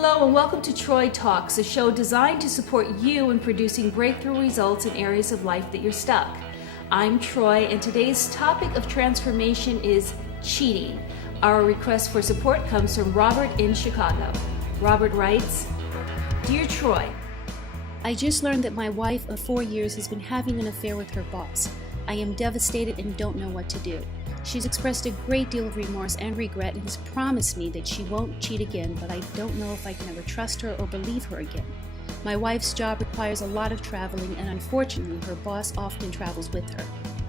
Hello and welcome to Troy Talks, a show designed to support you in producing breakthrough results in areas of life that you're stuck. I'm Troy, and today's topic of transformation is cheating. Our request for support comes from Robert in Chicago. Robert writes, Dear Troy, I just learned that my wife of 4 years has been having an affair with her boss. I am devastated and don't know what to do. She's expressed a great deal of remorse and regret and has promised me that she won't cheat again, but I don't know if I can ever trust her or believe her again. My wife's job requires a lot of traveling, and unfortunately, her boss often travels with her.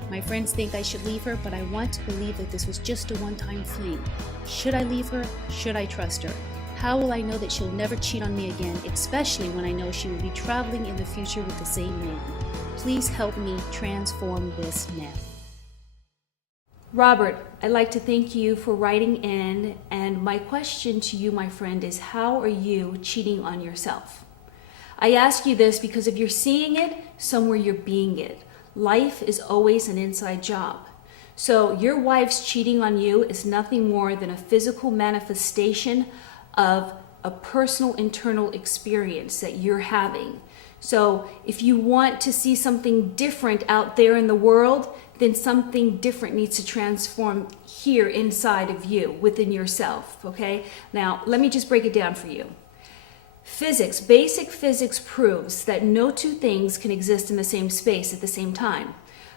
My friends think I should leave her, but I want to believe that this was just a one-time fling. Should I leave her? Should I trust her? How will I know that she'll never cheat on me again, especially when I know she will be traveling in the future with the same man? Please help me transform this now. Robert, I'd like to thank you for writing in, and my question to you, my friend, is how are you cheating on yourself? I ask you this because if you're seeing it, somewhere you're being it. Life is always an inside job. So your wife's cheating on you is nothing more than a physical manifestation of a personal internal experience that you're having. So if you want to see something different out there in the world, then something different needs to transform here inside of you, within yourself, okay? Now, let me just break it down for you. Physics, basic physics proves that no two things can exist in the same space at the same time.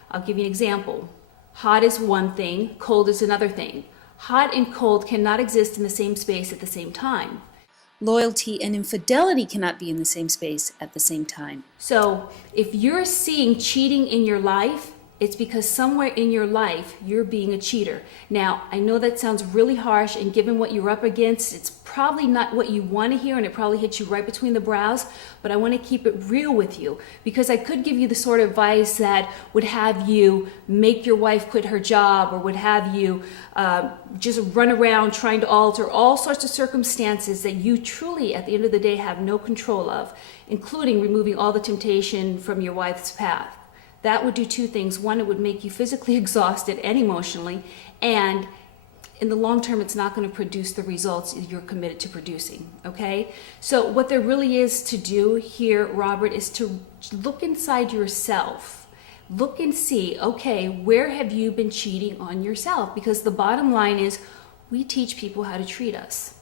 I'll give you an example. Hot is one thing, cold is another thing. Hot and cold cannot exist in the same space at the same time. Loyalty and infidelity cannot be in the same space at the same time. So if you're seeing cheating in your life, it's because somewhere in your life you're being a cheater. Now, I know that sounds really harsh, and given what you're up against, it's probably not what you want to hear, and it probably hits you right between the brows, but I want to keep it real with you, because I could give you the sort of advice that would have you make your wife quit her job, or would have you just run around trying to alter all sorts of circumstances that you truly, at the end of the day, have no control of, including removing all the temptation from your wife's path. That would do two things. One, it would make you physically exhausted and emotionally, and in the long term, it's not going to produce the results you're committed to producing, okay? So what there really is to do here, Robert, is to look inside yourself. Look and see, okay, where have you been cheating on yourself? Because the bottom line is, we teach people how to treat us.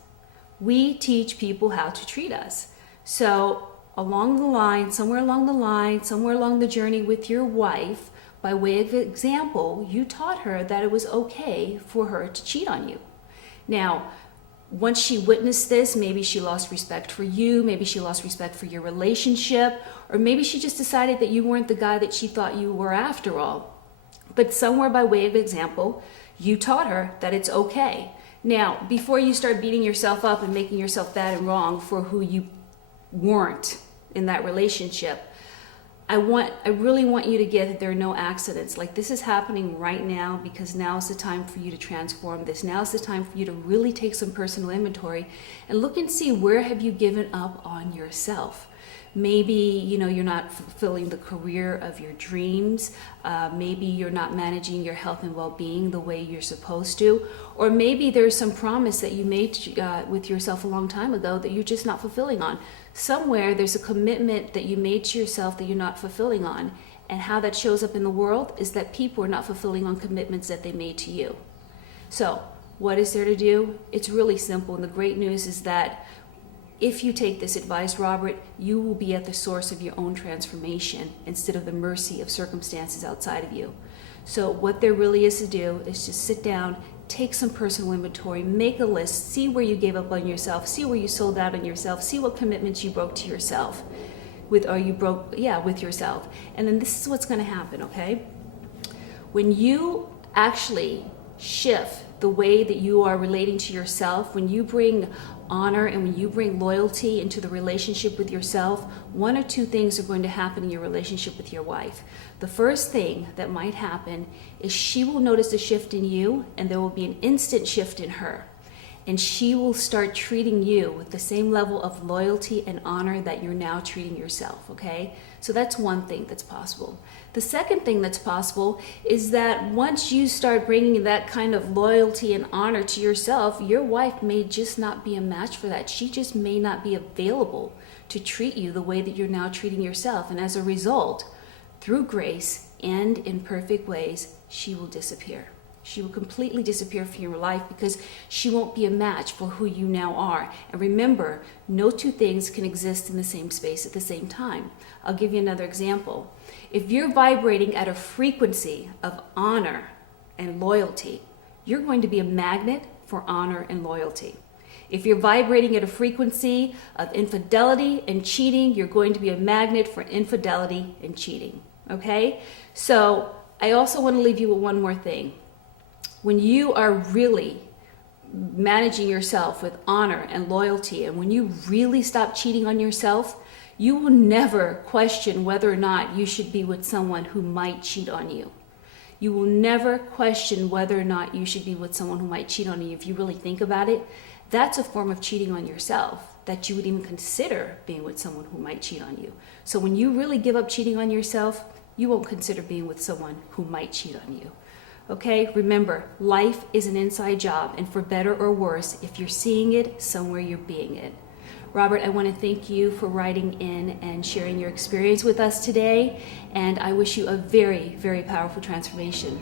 We teach people how to treat us. So along the line, somewhere along the journey with your wife, by way of example, you taught her that it was okay for her to cheat on you. Now, once she witnessed this, maybe she lost respect for you, maybe she lost respect for your relationship, or maybe she just decided that you weren't the guy that she thought you were after all. But somewhere by way of example, you taught her that it's okay. Now, before you start beating yourself up and making yourself bad and wrong for who you weren't in that relationship, I really want you to get that there are no accidents. Like, this is happening right now because now is the time for you to transform this. Now is the time for you to really take some personal inventory and look and see, where have you given up on yourself? Maybe, you're not fulfilling the career of your dreams. Maybe you're not managing your health and well-being the way you're supposed to. Or maybe there's some promise that you made with yourself a long time ago that you're just not fulfilling on. Somewhere there's a commitment that you made to yourself that you're not fulfilling on. And how that shows up in the world is that people are not fulfilling on commitments that they made to you. So what is there to do? It's really simple. And the great news is that if you take this advice, Robert, you will be at the source of your own transformation instead of the mercy of circumstances outside of you. So what there really is to do is just sit down, take some personal inventory, make a list, see where you gave up on yourself, see where you sold out on yourself, see what commitments you broke to yourself with yourself. And then this is what's going to happen, okay? When you actually shift the way that you are relating to yourself, when you bring honor and when you bring loyalty into the relationship with yourself, one or two things are going to happen in your relationship with your wife. The first thing that might happen is she will notice a shift in you, and there will be an instant shift in her. and she will start treating you with the same level of loyalty and honor that you're now treating yourself, okay? So that's one thing that's possible. The second thing that's possible is that once you start bringing that kind of loyalty and honor to yourself, your wife may just not be a match for that. She just may not be available to treat you the way that you're now treating yourself. And as a result, through grace and in perfect ways, she will disappear. She will completely disappear from your life because she won't be a match for who you now are. And remember, no two things can exist in the same space at the same time. I'll give you another example. If you're vibrating at a frequency of honor and loyalty, you're going to be a magnet for honor and loyalty. If you're vibrating at a frequency of infidelity and cheating, you're going to be a magnet for infidelity and cheating. Okay? So I also want to leave you with one more thing. When you are really managing yourself with honor and loyalty, and when you really stop cheating on yourself, you will never question whether or not you should be with someone who might cheat on you. You will never question whether or not you should be with someone who might cheat on you. If you really think about it, that's a form of cheating on yourself, that you would even consider being with someone who might cheat on you. So when you really give up cheating on yourself, you won't consider being with someone who might cheat on you. Okay, remember, life is an inside job, and for better or worse, if you're seeing it, somewhere you're being it. Robert, I want to thank you for writing in and sharing your experience with us today, and I wish you a very, very powerful transformation.